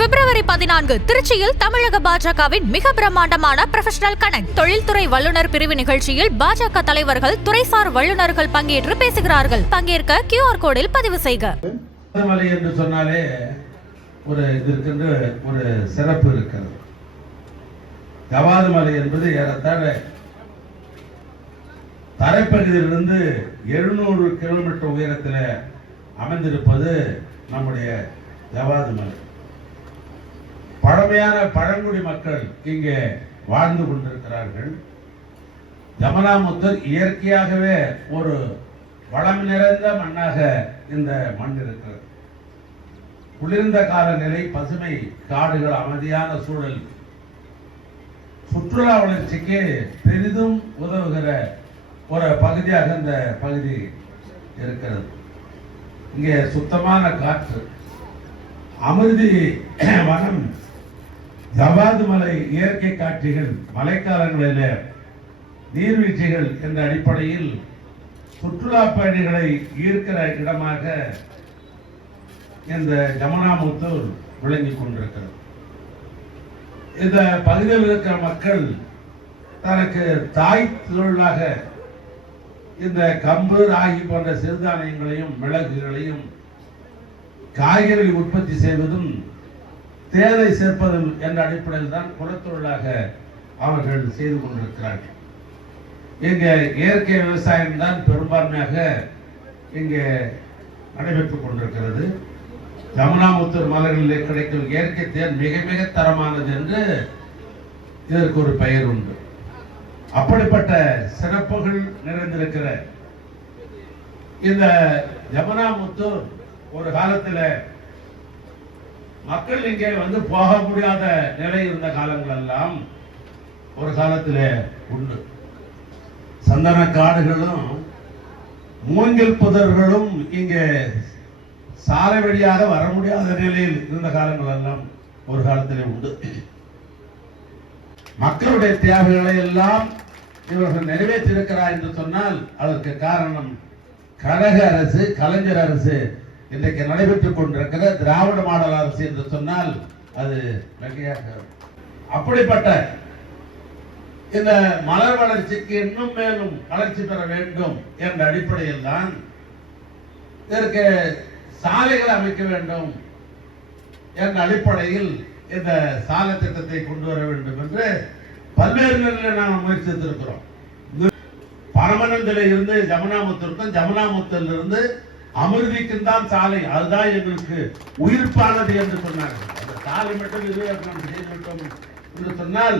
பிப்ரவரி 14 திருச்சியில் தமிழக பாஜகவின் மிக பிரம்மாண்டமான ப்ரொஃபஷனல் கனெக்ட் தொழில்துறை வல்லுநர் பிரிவு நிகழ்ச்சியில் பாஜக தலைவர்கள் துறைசார் வல்லுநர்கள் பங்கேற்று பேசுகிறார்கள். பங்கேற்க QR கோடில் பதிவு செய்க. என்று சொன்னாலே ஒரு சிறப்பு இருக்கிறது. ஜவாது மலை என்பது ஏறத்தாழ தரைப்பகுதியிலிருந்து 700 கிலோமீட்டர் உயரத்தில் அமைந்திருப்பது நம்முடைய ஜவாது மலை. பழமையான பழங்குடி மக்கள் இங்கே வாழ்ந்து கொண்டிருக்கிறார்கள். ஜமனாமுத்தர் இயற்கையாகவே ஒரு வளம் நிறைந்த மண்ணாக இந்த மண் இருக்கிறது. குளிர்ந்த காலநிலை, பசுமை காடுகள், அமைதியான சூழல் சுற்றுலா வளர்ச்சிக்கு பெரிதும் உதவுகிற ஒரு பகுதியாக இந்த பகுதி இருக்கிறது. இங்கே சுத்தமான காற்று, அமிர்தி வனம், ஜவாது மலை இயற்கை காட்சிகள், மழைக்காலங்களில் நீர்வீழ்ச்சிகள் என்ற அடிப்படையில் சுற்றுலா பயணிகளை ஈர்க்கிற இடமாக இந்த ஜமனாமுத்தூர் விளங்கிக் கொண்டிருக்கிறது. இந்த பகுதியில் இருக்கிற மக்கள் தனக்கு தாய் தொழிலாக இந்த கம்பு, ராகி போன்ற சிறுதானியங்களையும் மிளகுகளையும் காய்கறி உற்பத்தி செய்வதும் தேனை சேர்ப்பதும் என்ற அடிப்படையில் தான் குலத்தொழிலாக அவர்கள் செய்து கொண்டிருக்கிறார்கள். இங்கே இயற்கை விவசாயம் தான் பெரும்பான்மையாக இங்கே நடைபெற்றுக் கொண்டிருக்கிறது. ஜமுனாமுத்தூர் மலைகளில் கிடைக்கும் இயற்கை தேன் மிக மிக தரமானது என்று இதற்கு ஒரு பெயர் உண்டு. அப்படிப்பட்ட சிறப்புகள் நிறைந்திருக்கிற இந்த ஜமுனாமுத்தூர் ஒரு காலத்தில் மக்கள் இங்கே வந்து போக முடியாத நிலை இருந்த காலங்கள் எல்லாம் ஒரு காலத்தில் உண்டு. சந்தன காடுகளும் மூங்கில் புதர்களும் இங்கே சாலை வழியாக வர முடியாத நிலையில் இருந்த காலங்கள் எல்லாம் ஒரு காலத்திலே உண்டு. மக்களுடைய தேவைகளை எல்லாம் இவர்கள் நிறைவேற்றியிருக்கிறார் என்று சொன்னால் அதற்கு காரணம் கழக அரசு, கலைஞர் அரசு, இன்றைக்கு நடைபெற்றுக் கொண்டிருக்கிற திராவிட மாடல் அரசு என்று சொன்னால் அது மிகையாக. அப்படிப்பட்ட இந்த மலர் வளர்ச்சிக்கு இன்னும் மேலும் வளர்ச்சி பெற வேண்டும் என்ற அடிப்படையில் தான் இதற்கு சாலைகள் அமைக்க வேண்டும் என்ற அடிப்படையில் இந்த சாலை திட்டத்தை கொண்டு வர வேண்டும் என்று பல்வேறு நிலையில் நாம் முயற்சித்திருக்கிறோம். பரமனந்தில இருந்து ஜமுனாமுத்தூருக்கும், ஜமுனாமுத்தூரில் இருந்து அமிர்திக்கும் தான் சாலை, அதுதான் எங்களுக்கு உயிர்ப்பானது என்று சொன்னார்கள். அந்த சாலை மட்டும் நாம் செய்துவிட்டோம் என்று சொன்னால்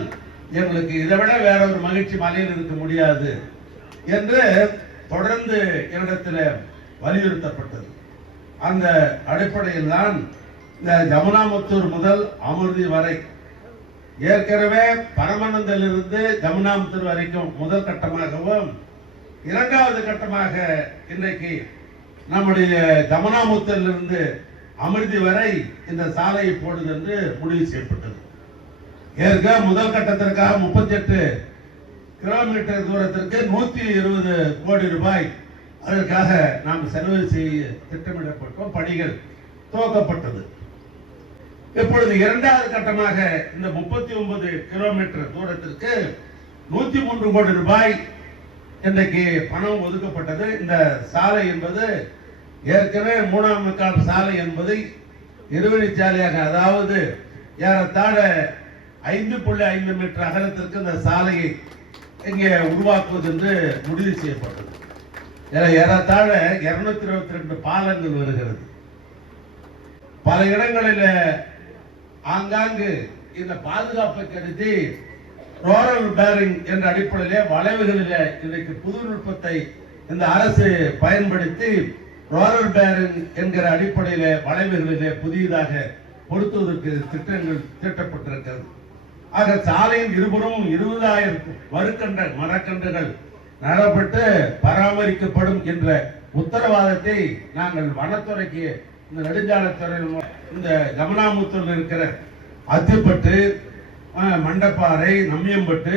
எங்களுக்கு இதை விட வேற ஒரு மகிழ்ச்சி மலையில் இருக்க முடியாது என்று தொடர்ந்து என்னிடத்தில் வலியுறுத்தப்பட்டது. அந்த அடிப்படையில் தான் இந்த ஜமுனாமுத்தூர் முதல் அமிர்தி வரை ஏற்கனவே பரமனந்திலிருந்து ஜமுனாமுத்தூர் வரைக்கும் முதல் கட்டமாகவும், இரண்டாவது கட்டமாக இன்றைக்கு நம்முடைய ஜமுனாமுத்தூரிலிருந்து அமிர்தி வரை இந்த சாலையை போடுவது என்று முடிவு செய்யப்பட்டது. முதல் கட்டத்திற்காக 38 கிலோமீட்டர் தூரத்திற்கு 120 கோடி ரூபாய் அதற்காக நாம் செலவு செய்ய திட்டமிடப்பட்டோம். பணிகள் துவக்கப்பட்டது. இப்பொழுது இரண்டாவது கட்டமாக இந்த 39 கிலோமீட்டர் தூரத்திற்கு 103 கோடி ரூபாய் இன்றைக்கு பணம் ஒதுக்கப்பட்டது. இந்த சாலை என்பது ஏற்கனவே 3ஆம் கால சாலை என்பதை இருவழிச்சாலையாக, அதாவது ஏறத்தாழ 5.5 மீட்டர் அகலத்திற்கு இந்த சாலையை இங்கே உருவாக்குவது என்று முடிவு செய்யப்பட்டது. ஏறத்தாழ 222 பாலங்கள் வருகிறது. பல இடங்களில் ஆங்காங்கு இந்த பாதுகாப்பை கருதி ரோரல் பேரிங் என்ற அடிப்படையிலே வளைவுகளில் இன்றைக்கு புது நுட்பத்தை இந்த அரசு பயன்படுத்தி ரோரல் பேரிங் என்கிற அடிப்படையிலே வளைவுகளிலே புதியதாக பொருத்துவதற்கு திட்டங்கள் தீட்டப்பட்டிருக்கிறது. ஆக சாலையின் இருபுறமும் 20,000 மரக்கன்றுகள் நடப்பட்டு பராமரிக்கப்படும் என்ற உத்தரவாதத்தை நாங்கள் வனத்துறைக்கு, இந்த நெடுஞ்சாலைத்துறை, இந்த ஜமுனாமுத்தூரில் இருக்கிற அத்திப்பட்டு, மண்டப்பாறை, நம்மியம்பட்டு,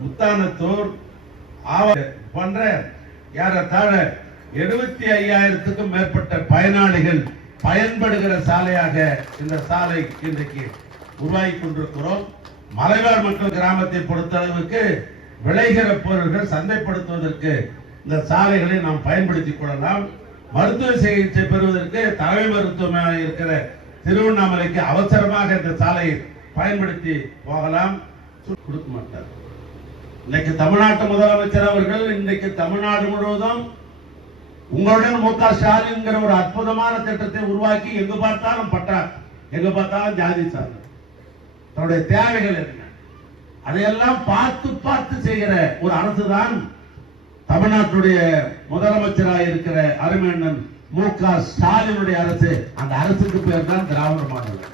முத்தானத்தூர் போன்ற ஏறத்தாழ 75,000க்கும் மேற்பட்ட பயனாளிகள் பயன்படுகிற சாலையாக இந்த சாலை இன்றைக்கு உருவாகி கொண்டிருக்கிறோம். மலைவாழ் மக்கள் கிராமத்தை பொறுத்த அளவுக்கு விளைகிற பொருள்கள் சந்தைப்படுத்துவதற்கு இந்த சாலைகளை நாம் பயன்படுத்திக் கொள்ளலாம். மருத்துவ சிகிச்சை பெறுவதற்கு தலைமை மருத்துவமனை இருக்கிற திருவண்ணாமலைக்கு அவசரமாக இந்த சாலையை பயன்படுத்தி போகலாம். கொடுக்க மாட்டார். இன்னைக்கு தமிழ்நாட்டு முதலமைச்சர் அவர்கள் இன்றைக்கு தமிழ்நாடு முழுவதும் உங்களுடன் மு க ஸ்டாலின்ங்கிற ஒரு அற்புதமான திட்டத்தை உருவாக்கி எங்கு பார்த்தாலும் பட்டார், எங்க பார்த்தாலும் ஜாதி சார் தன்னுடைய தேவைகள் என்ன அதையெல்லாம் பார்த்து பார்த்து செய்கிற ஒரு அரசு தான் தமிழ்நாட்டுடைய முதலமைச்சராக இருக்கிற அருமையண்ணன் மு க ஸ்டாலினுடைய அரசு. அந்த அரசுக்கு பேர் தான் திராவிட மாடல்.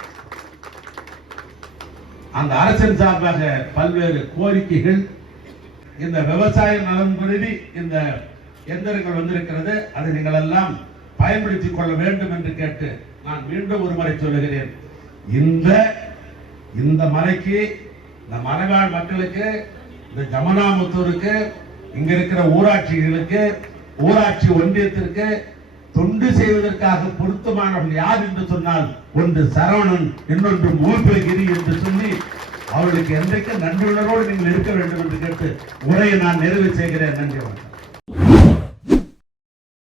அந்த அரசின் சார்பாக பல்வேறு கோரிக்கைகள், இந்த விவசாய நலன் கருதி இந்த எந்திரங்கள் வந்திருக்கிறது, அதை நீங்கள் எல்லாம் பயன்படுத்திக் கொள்ள வேண்டும் என்று கேட்டு நான் மீண்டும் ஒரு முறை சொல்லுகிறேன். இந்த மலைக்கு, இந்த மலைவாழ் மக்களுக்கு, இந்த ஜமனாமுத்தூருக்கு, இங்க இருக்கிற ஊராட்சிகளுக்கு, ஊராட்சி ஒன்றியத்திற்கு தொண்டு செய்வதற்காக பொருத்தமானவர்கள் யார் என்று சொன்னால் ஒன்று சரவணன், இன்னொன்று மூப்பகிரி என்று சொல்லி அவர்களுக்கு என்றைக்கு நன்றியுணர்வோடு நீங்கள் இருக்க வேண்டும் என்று கேட்டு உரையை நான் நிறைவு செய்கிறேன். நன்றி.